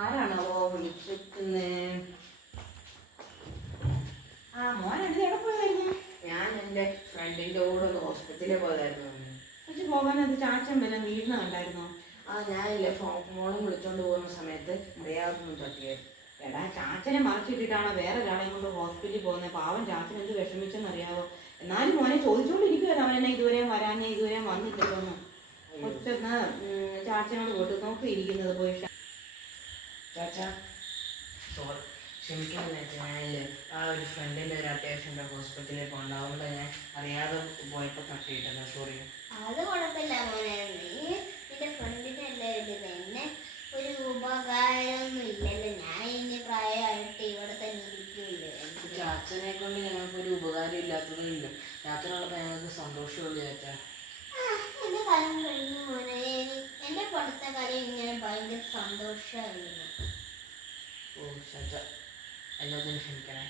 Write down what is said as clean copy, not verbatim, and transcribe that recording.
ആരാണോ വിളിച്ചിരിക്കുന്നേ? ആ മോൻ എവിടെ പോയായിരുന്നു? ഞാൻ എൻ്റെ ഫ്രണ്ടിൻ്റെ കൂടെ ഒന്ന് ഹോസ്പിറ്റലിൽ പോയതായിരുന്നു. പക്ഷെ പോകാനത് ചാച്ചൻ വല്ലതും വീടിന് കണ്ടായിരുന്നോ? ആ ഞാനില്ലേ മോളും വിളിച്ചോണ്ട് പോകുന്ന സമയത്ത് അറിയാതൊന്നും തട്ടിയായിരുന്നു. എടാ ചാച്ചനെ മറച്ചിട്ടിട്ടാണോ വേറെ ഒരാളെയും കൊണ്ട് ഹോസ്പിറ്റലിൽ പോകുന്നത്? പാവം ചാച്ചൻ എന്ത് വിഷമിച്ചെന്നറിയാവോ? എന്നാലും മോനെ ചോദിച്ചോണ്ടിരിക്കുവല്ലോ അവൻ എന്നെ ഇതുവരെയും വരാഞ്ഞേ ഇതുവരെയും വന്നിട്ടില്ലെന്ന്. ഒറ്റന്ന് ചാച്ചനോട് പോയിട്ട് നോക്കിയിരിക്കുന്നത് പോയി. ചാച്ചാ ക്ഷമിക്കണം ഞാനില്ല ആ ഒരു ഫ്രണ്ടിൻ്റെ ഒരു അത്യാവശ്യം ഹോസ്പിറ്റലിൽ പോകണ്ട, അതുകൊണ്ട് ഞാൻ അറിയാതെ പോയപ്പോൾ തട്ടിയിട്ടത്. സോറി. അത് കുഴപ്പമില്ല മോനെ, നീ നിന്റെ ഫ്രണ്ടിനെ അല്ലേ എഴുതുന്നത്, എന്നെ ഒരു ഉപകാരമൊന്നും ഇല്ലല്ലോ. ഞാൻ ഇനി പ്രായമായിട്ട് ഇവിടെ തന്നെ ഇരിക്കില്ലേ. ചാച്ചനെ കൊണ്ട് ഞങ്ങൾക്കൊരു ഉപകാരം ഇല്ലാത്തതുമില്ല. ചാച്ചനുള്ളപ്പോൾ ഞങ്ങൾക്ക് സന്തോഷമുള്ളൂ ചാച്ചാ. എൻ്റെ കാലം കഴിഞ്ഞു മോനെ, എൻ്റെ പഠിത്ത കാര്യം ഇങ്ങനെ ഭയങ്കര സന്തോഷമായിരുന്നു. ഓ ചാച്ച എല്ലാത്തിനും ക്ഷമിക്കണേ.